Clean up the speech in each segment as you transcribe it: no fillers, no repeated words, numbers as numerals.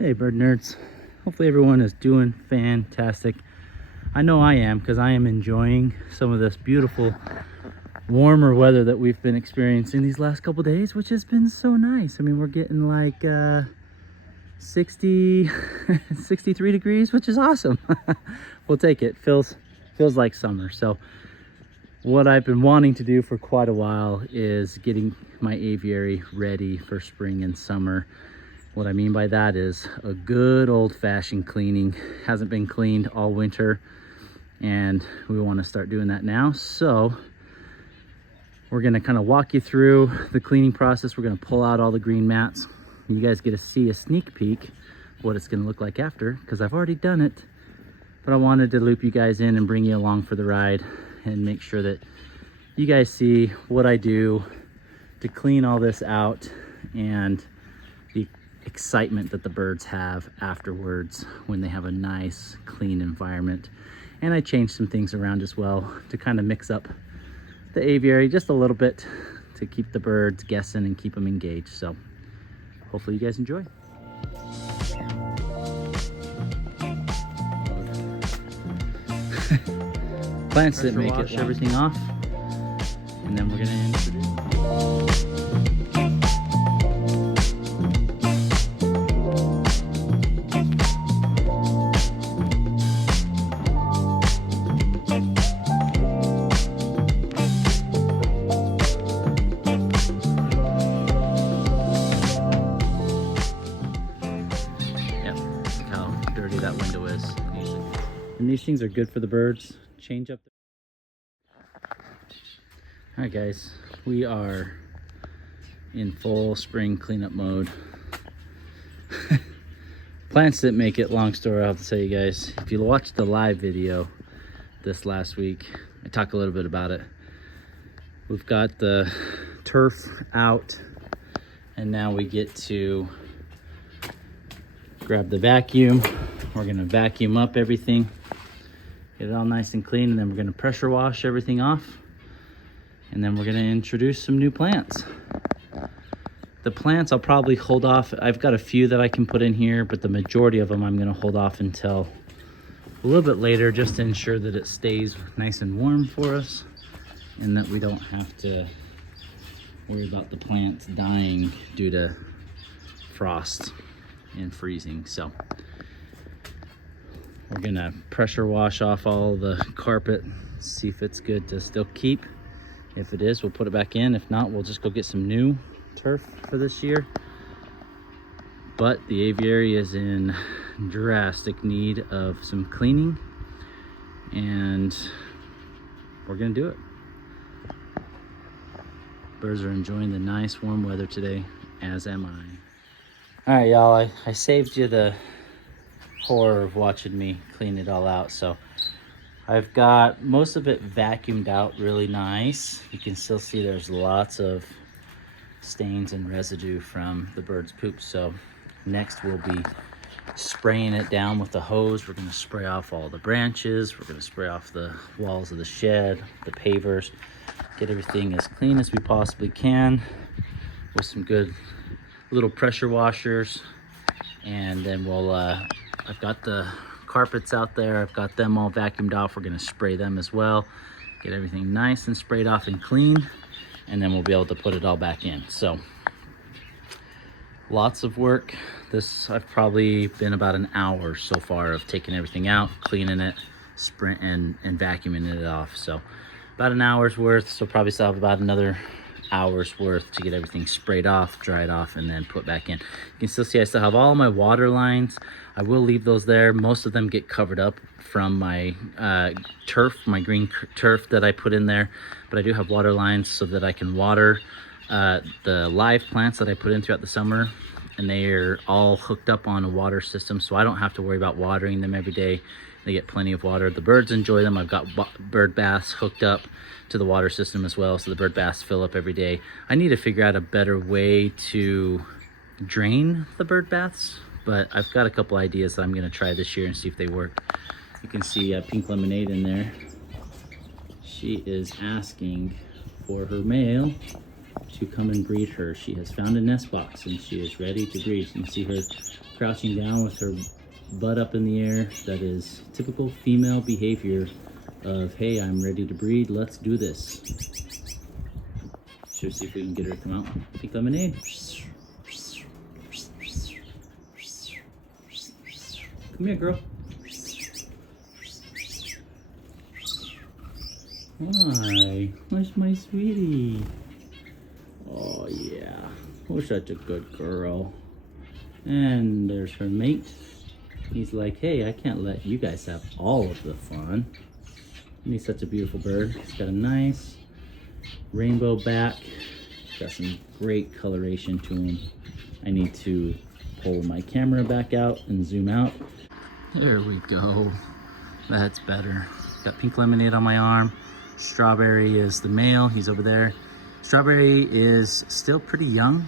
Hey bird nerds, hopefully everyone is doing fantastic. I know I am, because I am enjoying some of this beautiful warmer weather that we've been experiencing these last couple days, which has been so nice. I mean, we're getting like 63 degrees, which is awesome. We'll take it. Feels like summer. So what I've been wanting to do for quite a while is getting my aviary ready for spring and summer. What I mean by that is a good old-fashioned cleaning. Hasn't been cleaned all winter, and we want to start doing that now. So we're going to kind of walk you through the cleaning process. We're going to pull out all the green mats. You guys get to see a sneak peek of what it's going to look like after, because I've already done it. But I wanted to loop you guys in and bring you along for the ride and make sure that you guys see what I do to clean all this out and the excitement that the birds have afterwards when they have a nice clean environment. And I changed some things around as well to kind of mix up the aviary just a little bit to keep the birds guessing and keep them engaged. So hopefully you guys enjoy. Plants that make it, everything off, and then we're gonna introduce. Dirty that window is. And these things are good for the birds. Change up. All right guys, we are in full spring cleanup mode. Plants that make it, long story, I have to tell you guys. If you watched the live video this last week, I talked a little bit about it. We've got the turf out, and now we get to grab the vacuum. We're gonna vacuum up everything, get it all nice and clean, and then we're gonna pressure wash everything off, and then we're gonna introduce some new plants. The plants I'll probably hold off. I've got a few that I can put in here, but the majority of them I'm gonna hold off until a little bit later, just to ensure that it stays nice and warm for us and that we don't have to worry about the plants dying due to frost and freezing. So we're gonna pressure wash off all the carpet, see if it's good to still keep. If it is, we'll put it back in. If not, we'll just go get some new turf for this year. But the aviary is in drastic need of some cleaning, and we're gonna do it. Birds are enjoying the nice warm weather today, as am I. All right, y'all, I saved you the horror of watching me clean it all out. So I've got most of it vacuumed out really nice. You can still see there's lots of stains and residue from the bird's poop. So next we'll be spraying it down with the hose. We're gonna spray off all the branches. We're gonna spray off the walls of the shed, the pavers, get everything as clean as we possibly can with some good little pressure washers. And then we'll I've got the carpets out there. I've got them all vacuumed off. We're gonna spray them as well, get everything nice and sprayed off and clean, and then we'll be able to put it all back in. So lots of work. I've probably been about an hour so far of taking everything out, cleaning it, and vacuuming it off. So about an hour's worth. So probably still have about another hour's worth to get everything sprayed off, dried off, and then put back in. You can still see I still have all my water lines. I will leave those there. Most of them get covered up from my turf, my green turf that I put in there, but I do have water lines so that I can water the live plants that I put in throughout the summer, and they are all hooked up on a water system, so I don't have to worry about watering them every day. They get plenty of water. The birds enjoy them. I've got bird baths hooked up to the water system as well, so the bird baths fill up every day. I need to figure out a better way to drain the bird baths, but I've got a couple ideas that I'm gonna try this year and see if they work. You can see Pink Lemonade in there. She is asking for her mail. to come and breed her. She has found a nest box and she is ready to breed. You can see her crouching down with her butt up in the air. That is typical female behavior of, hey, I'm ready to breed, let's do this. Should see if we can get her to come out. Pink lemonade. Come here, girl. Hi, where's my sweetie? Oh yeah, oh such a good girl. And there's her mate. He's like, hey, I can't let you guys have all of the fun. And he's such a beautiful bird. He's got a nice rainbow back. Got some great coloration to him. I need to pull my camera back out and zoom out. There we go. That's better. Got pink lemonade on my arm. Strawberry is the male. He's over there. Strawberry is still pretty young.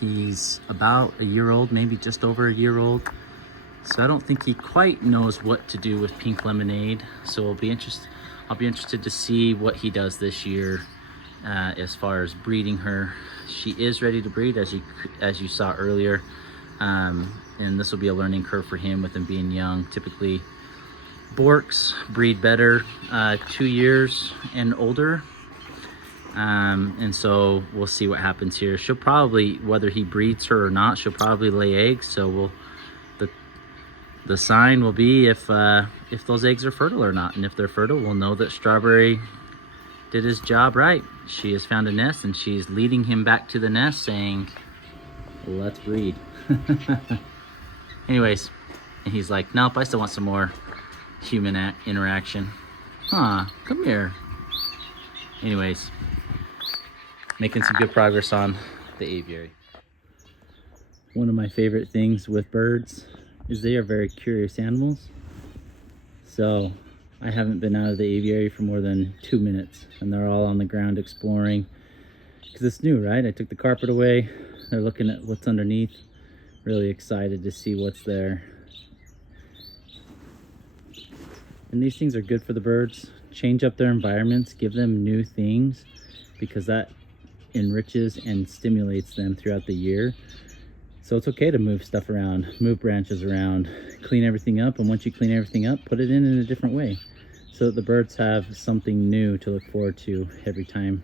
He's about a year old, maybe just over a year old. So I don't think he quite knows what to do with pink lemonade. So I'll be interested to see what he does this year as far as breeding her. She is ready to breed, as you saw earlier, and this will be a learning curve for him with him being young. Typically, Borks breed better 2 years and older, and so we'll see what happens here. She'll probably, whether he breeds her or not, she'll probably lay eggs. So the sign will be if those eggs are fertile or not, and if they're fertile, we'll know that Strawberry did his job right. She has found a nest and she's leading him back to the nest saying, let's breed. Anyways, and he's like, nope, I still want some more human interaction. Huh, come here. Anyways, making some good progress on the aviary. One of my favorite things with birds is they are very curious animals. So I haven't been out of the aviary for more than 2 minutes and they're all on the ground exploring because it's new, right? I took the carpet away. They're looking at what's underneath. Really excited to see what's there. And these things are good for the birds. Change up their environments, give them new things, because that enriches and stimulates them throughout the year. So it's okay to move stuff around, move branches around, clean everything up, and once you clean everything up, put it in a different way so that the birds have something new to look forward to every time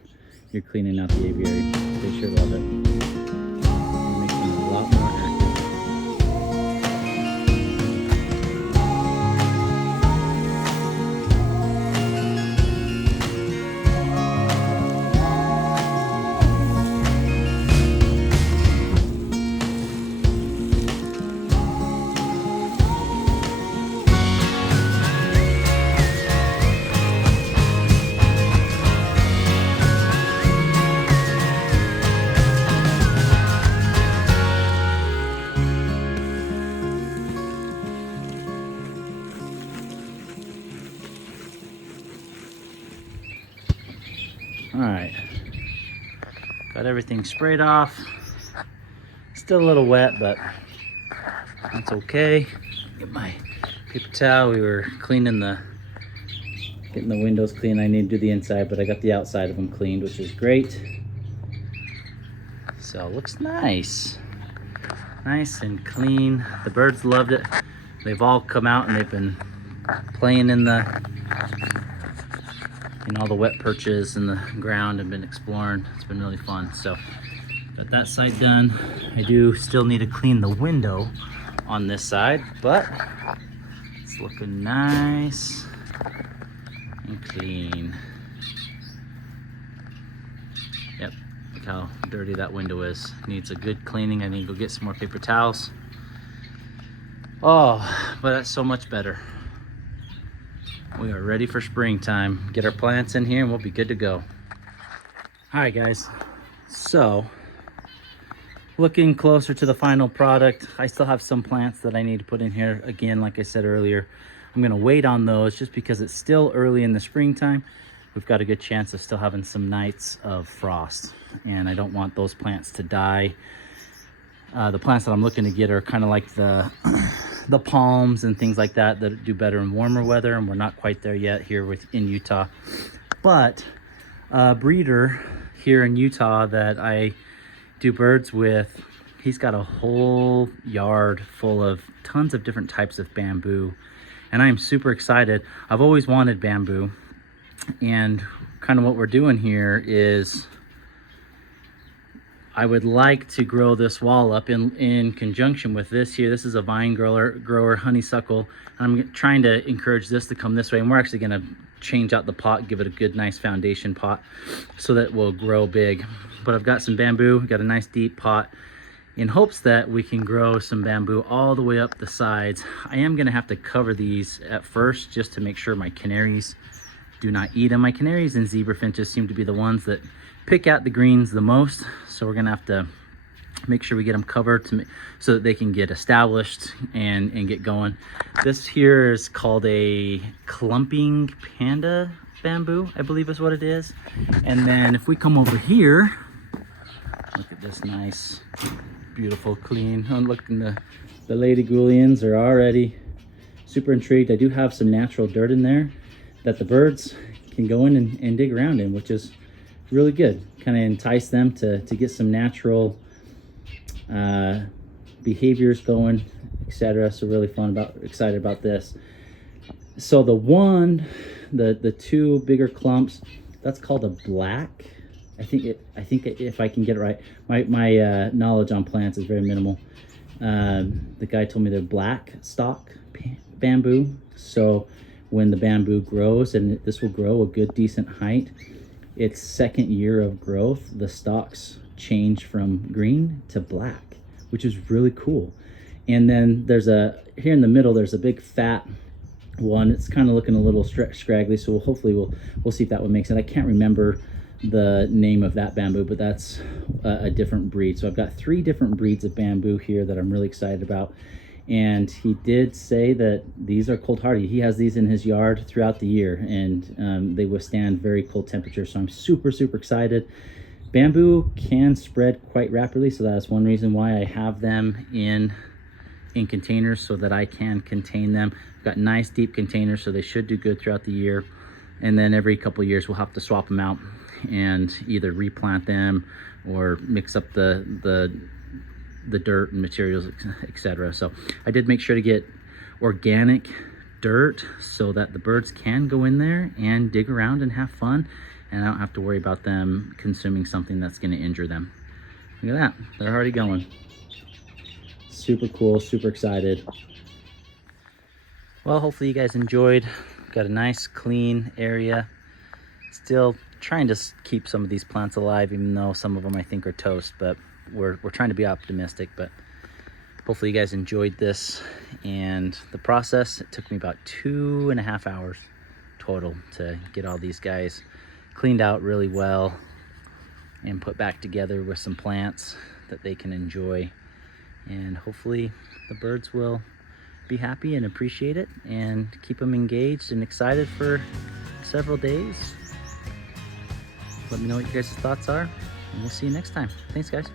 you're cleaning out the aviary. They sure love it. It makes them a lot more active. All right, got everything sprayed off. Still a little wet, but that's okay. Get my paper towel. We were cleaning getting the windows clean. I need to do the inside, but I got the outside of them cleaned, which is great. So it looks nice. Nice and clean. The birds loved it. They've all come out and they've been playing in all the wet perches in the ground and been exploring. It's been really fun. So got that side done. I do still need to clean the window on this side, but it's looking nice and clean. Yep, look how dirty that window is. Needs a good cleaning. I need to go get some more paper towels. Oh, but that's so much better. We are ready for springtime. Get our plants in here and we'll be good to go. All right, guys. So, looking closer to the final product. I still have some plants that I need to put in here. Again, like I said earlier, I'm gonna wait on those just because it's still early in the springtime. We've got a good chance of still having some nights of frost, and I don't want those plants to die. The plants that I'm looking to get are kind of like the palms and things like that do better in warmer weather, and we're not quite there yet here in Utah. But breeder here in Utah that I do birds with, he's got a whole yard full of tons of different types of bamboo, and I am super excited. I've always wanted bamboo, and kind of what we're doing here is I would like to grow this wall up in conjunction with this here. This is a vine grower honeysuckle. I'm trying to encourage this to come this way, and we're actually gonna change out the pot, give it a good nice foundation pot so that it will grow big. But I've got some bamboo, got a nice deep pot, in hopes that we can grow some bamboo all the way up the sides. I am gonna have to cover these at first just to make sure my canaries do not eat them. My canaries and zebra finches seem to be the ones that pick out the greens the most, so we're gonna have to make sure we get them covered so that they can get established and get going. This here is called a clumping panda bamboo, I believe is what it is. And then if we come over here, look at this nice, beautiful, clean. Oh, look, the lady Goulians are already super intrigued. I do have some natural dirt in there that the birds can go in and dig around in, which is really good. Kind of entice them to get some natural behaviors going, etc. So really fun, excited about this. So the two bigger clumps, that's called a black. I think if I can get it right, my knowledge on plants is very minimal. The guy told me they're black stock bamboo. So when the bamboo grows, and this will grow a good decent height, its second year of growth, the stalks change from green to black, which is really cool. And then here in the middle, there's a big fat one. It's kind of looking a little scraggly, so hopefully we'll see if that one makes it. I can't remember the name of that bamboo, but that's a different breed. So I've got 3 different breeds of bamboo here that I'm really excited about. And he did say that these are cold hardy. He has these in his yard throughout the year, and they withstand very cold temperatures. So I'm super excited. Bamboo can spread quite rapidly, so that's one reason why I have them in containers, so that I can contain them. I've got nice deep containers, so they should do good throughout the year. And then every couple of years we'll have to swap them out and either replant them or mix up the dirt and materials, etc. So I did make sure to get organic dirt so that the birds can go in there and dig around and have fun, and I don't have to worry about them consuming something that's going to injure them. Look at that, they're already going. Super cool, super excited. Well, hopefully you guys enjoyed. Got a nice clean area. Still trying to keep some of these plants alive, even though some of them I think are toast, but we're trying to be optimistic. But hopefully you guys enjoyed this and the process. It took me about 2.5 hours total to get all these guys cleaned out really well and put back together with some plants that they can enjoy. And hopefully the birds will be happy and appreciate it and keep them engaged and excited for several days. Let me know what you guys' thoughts are, and we'll see you next time. Thanks, guys.